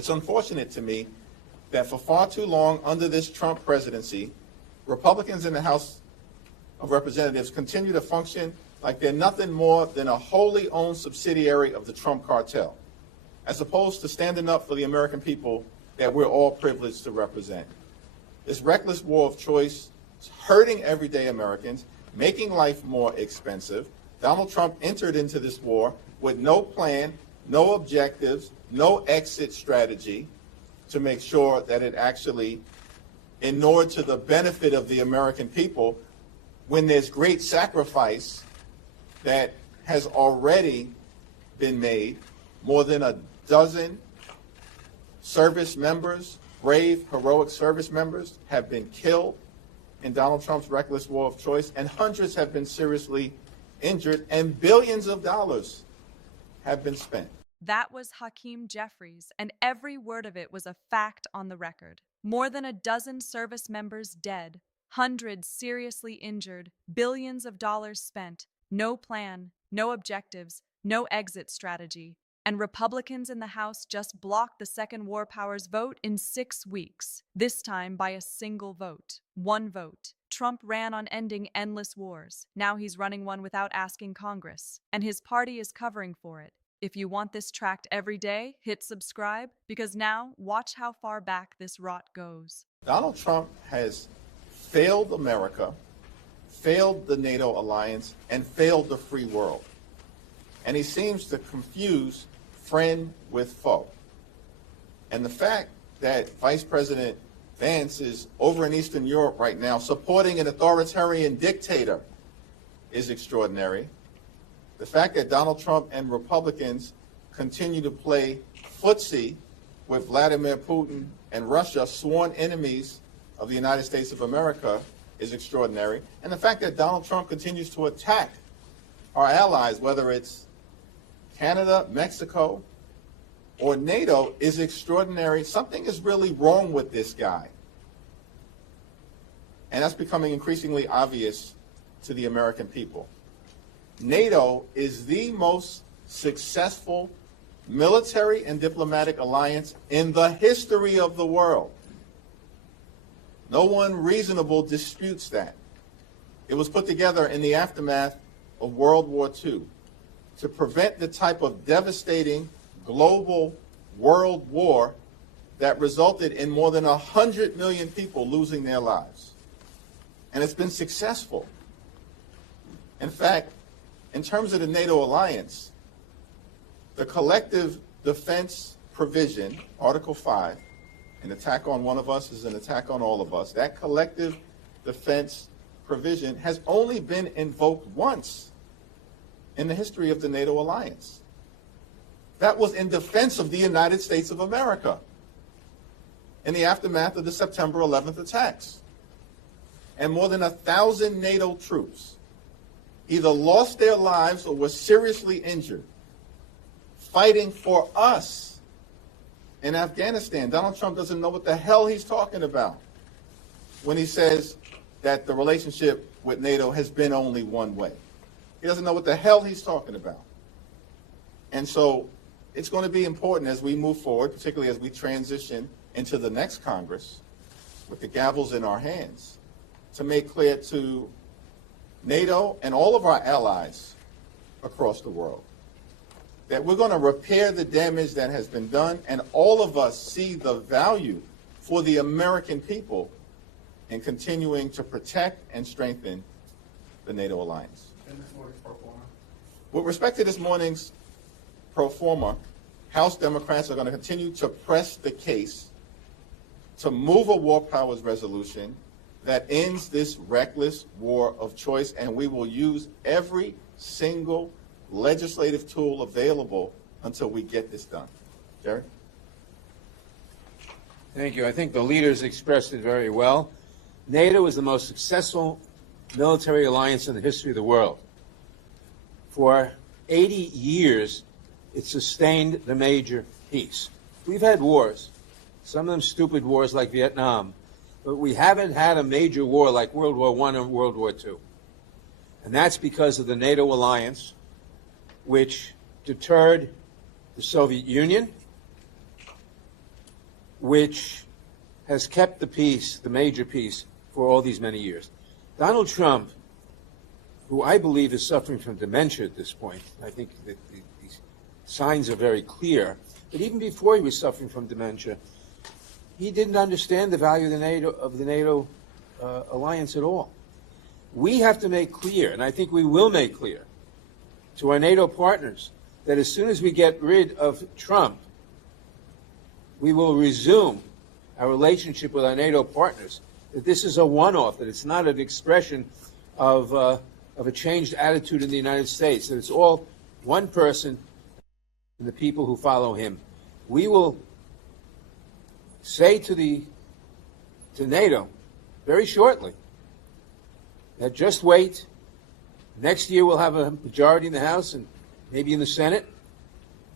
It's unfortunate to me that for far too long under this Trump presidency, Republicans in the House of Representatives continue to function like they're nothing more than a wholly owned subsidiary of the Trump cartel, as opposed to standing up for the American people that we're all privileged to represent. This reckless war of choice is hurting everyday Americans, making life more expensive. Donald Trump entered into this war with no plan, no objectives, no exit strategy to make sure that it actually inured to the benefit of the American people when there's great sacrifice that has already been made. More than a dozen service members, brave, heroic service members, have been killed in Donald Trump's reckless war of choice, and hundreds have been seriously injured, and billions of dollars have been spent. That was Hakeem Jeffries, and every word of it was a fact on the record. More than a dozen service members dead, hundreds seriously injured, billions of dollars spent, no plan, no objectives, no exit strategy. And Republicans in the House just blocked the second war powers vote in 6 weeks, this time by a single vote. One vote. Trump ran on ending endless wars. Now he's running one without asking Congress, and his party is covering for it. If you want this tracked every day, hit subscribe, because now watch how far back this rot goes. Donald Trump has failed America, failed the NATO alliance, and failed the free world. And he seems to confuse friend with foe. And the fact that Vice President Vance is over in Eastern Europe right now supporting an authoritarian dictator is extraordinary. The fact that Donald Trump and Republicans continue to play footsie with Vladimir Putin and Russia, sworn enemies of the United States of America, is extraordinary. And the fact that Donald Trump continues to attack our allies, whether it's Canada, Mexico, or NATO, is extraordinary. Something is really wrong with this guy. And that's becoming increasingly obvious to the American people. NATO is the most successful military and diplomatic alliance in the history of the world. No one reasonable disputes that. It was put together in the aftermath of World War II to prevent the type of devastating global world war that resulted in more than 100 million people losing their lives. And it's been successful. In fact, in terms of the NATO alliance, the collective defense provision, Article 5, an attack on one of us is an attack on all of us, that collective defense provision has only been invoked once in the history of the NATO alliance. That was in defense of the United States of America in the aftermath of the September 11th attacks. And more than 1,000 NATO troops either lost their lives or were seriously injured fighting for us in Afghanistan. Donald Trump doesn't know what the hell he's talking about when he says that the relationship with NATO has been only one way. He doesn't know what the hell he's talking about. And so it's going to be important as we move forward, particularly as we transition into the next Congress with the gavels in our hands, to make clear to NATO and all of our allies across the world that we're going to repair the damage that has been done, and all of us see the value for the American people in continuing to protect and strengthen the NATO alliance. With respect to this morning's pro forma, House Democrats are going to continue to press the case to move a war powers resolution that ends this reckless war of choice, and we will use every single legislative tool available until we get this done. Jerry? Thank you. I think the leaders expressed it very well. NATO is the most successful military alliance in the history of the world. For 80 years, it sustained the major peace. We've had wars, some of them stupid wars like Vietnam, but we haven't had a major war like World War I and World War II. And that's because of the NATO alliance, which deterred the Soviet Union, which has kept the peace, the major peace, for all these many years. Donald Trump, who I believe is suffering from dementia at this point, I think that these signs are very clear, but even before he was suffering from dementia, he didn't understand the value of the NATO alliance at all. We have to make clear, and I think we will make clear, to our NATO partners that as soon as we get rid of Trump, we will resume our relationship with our NATO partners, that this is a one-off, that it's not an expression of a changed attitude in the United States, that it's all one person and the people who follow him. We will say to NATO very shortly that just wait. Next year we'll have a majority in the House and maybe in the Senate,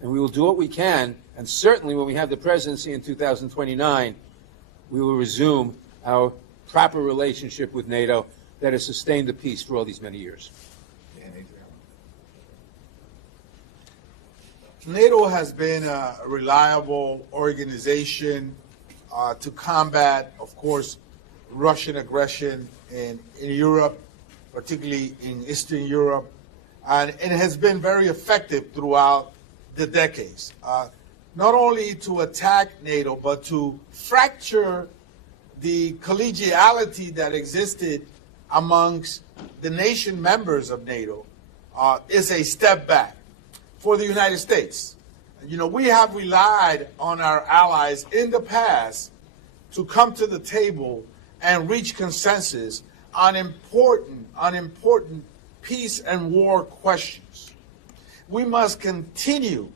and we will do what we can. And certainly when we have the presidency in 2029, we will resume our proper relationship with NATO that has sustained the peace for all these many years. NATO has been a reliable organization to combat, of course, Russian aggression in Europe, particularly in Eastern Europe, and it has been very effective throughout the decades. Not only to attack NATO, but to fracture the collegiality that existed amongst the nation members of NATO is a step back for the United States. You know, we have relied on our allies in the past to come to the table and reach consensus on important peace and war questions. We must continue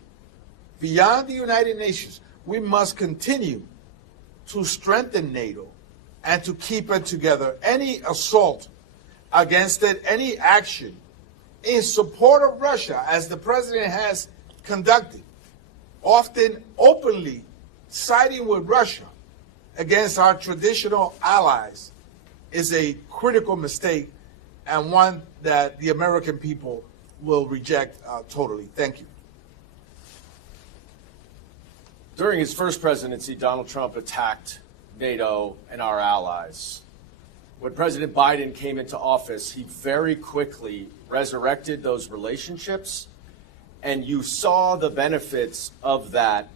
beyond the United Nations. We must continue to strengthen NATO and to keep it together. Any assault against it, any action in support of Russia, as the president has conducted, often openly siding with Russia against our traditional allies, is a critical mistake and one that the American people will reject totally. Thank you. During his first presidency, Donald Trump attacked NATO and our allies. When President Biden came into office, he very quickly resurrected those relationships, and you saw the benefits of that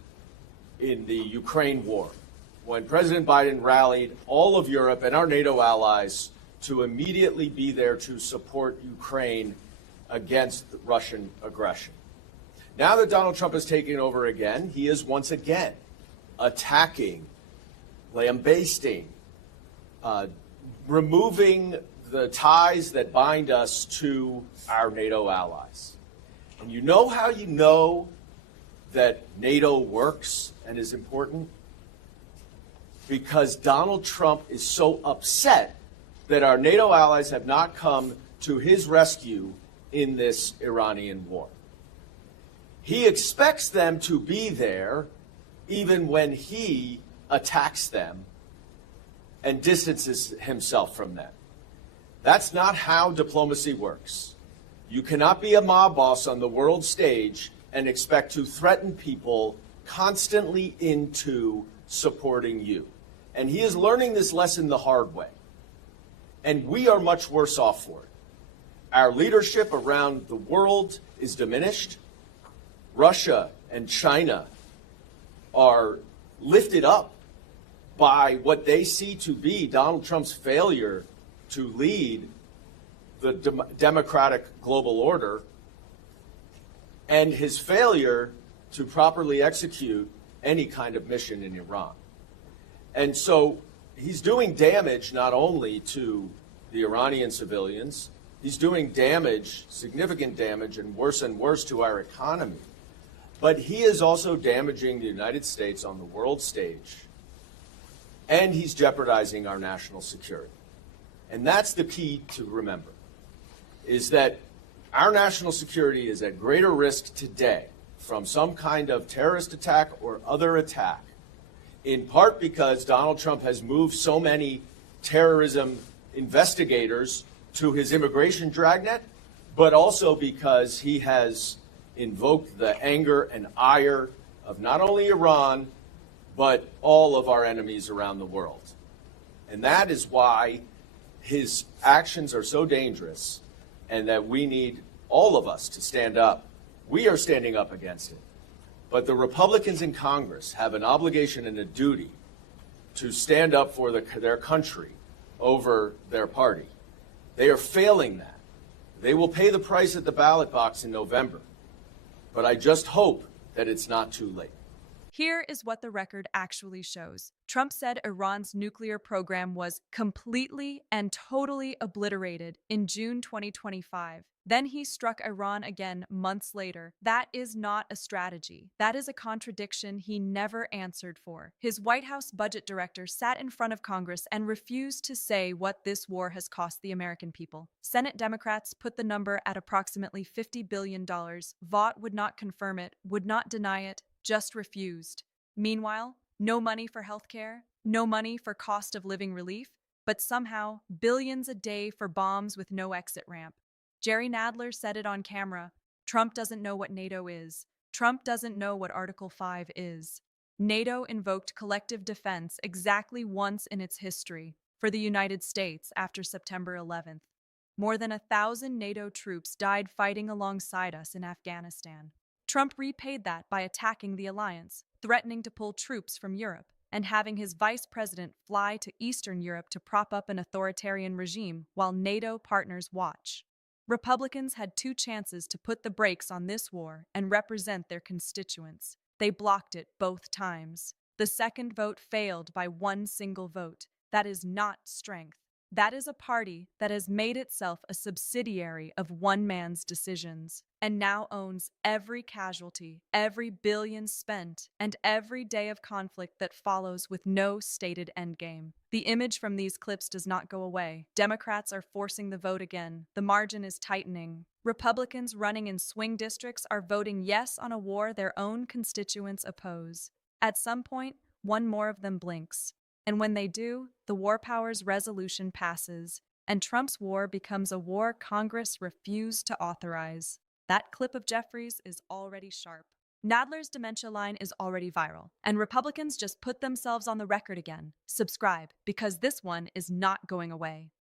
in the Ukraine war, when President Biden rallied all of Europe and our NATO allies to immediately be there to support Ukraine against Russian aggression. Now that Donald Trump has taken over again, he is once again attacking, lambasting, removing the ties that bind us to our NATO allies. And you know how you know that NATO works and is important? Because Donald Trump is so upset that our NATO allies have not come to his rescue in this Iranian war. He expects them to be there even when he attacks them and distances himself from them. That's not how diplomacy works. You cannot be a mob boss on the world stage and expect to threaten people constantly into supporting you. And he is learning this lesson the hard way. And we are much worse off for it. Our leadership around the world is diminished. Russia and China are lifted up by what they see to be Donald Trump's failure to lead the democratic global order and his failure to properly execute any kind of mission in Iran. And so he's doing damage not only to the Iranian civilians, he's doing damage, significant damage, and worse to our economy. But he is also damaging the United States on the world stage, and he's jeopardizing our national security. And that's the key to remember, is that our national security is at greater risk today from some kind of terrorist attack or other attack, in part because Donald Trump has moved so many terrorism investigators to his immigration dragnet, but also because he has invoked the anger and ire of not only Iran, but all of our enemies around the world. And that is why his actions are so dangerous and that we need all of us to stand up. We are standing up against it. But the Republicans in Congress have an obligation and a duty to stand up for their country over their party. They are failing that. They will pay the price at the ballot box in November. But I just hope that it's not too late. Here is what the record actually shows. Trump said Iran's nuclear program was completely and totally obliterated in June 2025. Then he struck Iran again months later. That is not a strategy. That is a contradiction he never answered for. His White House budget director sat in front of Congress and refused to say what this war has cost the American people. Senate Democrats put the number at approximately $50 billion. Vought would not confirm it, would not deny it, just refused. Meanwhile, no money for healthcare, no money for cost of living relief, but somehow billions a day for bombs with no exit ramp. Jerry Nadler said it on camera. Trump doesn't know what NATO is. Trump doesn't know what Article 5 is. NATO invoked collective defense exactly once in its history for the United States after September 11th. More than 1,000 NATO troops died fighting alongside us in Afghanistan. Trump repaid that by attacking the alliance, threatening to pull troops from Europe, and having his vice president fly to Eastern Europe to prop up an authoritarian regime while NATO partners watch. Republicans had two chances to put the brakes on this war and represent their constituents. They blocked it both times. The second vote failed by one single vote. That is not strength. That is a party that has made itself a subsidiary of one man's decisions and now owns every casualty, every billion spent, and every day of conflict that follows with no stated endgame. The image from these clips does not go away. Democrats are forcing the vote again. The margin is tightening. Republicans running in swing districts are voting yes on a war their own constituents oppose. At some point, one more of them blinks. And when they do, the war powers resolution passes, and Trump's war becomes a war Congress refused to authorize. That clip of Jeffries is already sharp. Nadler's dementia line is already viral, and Republicans just put themselves on the record again. Subscribe, because this one is not going away.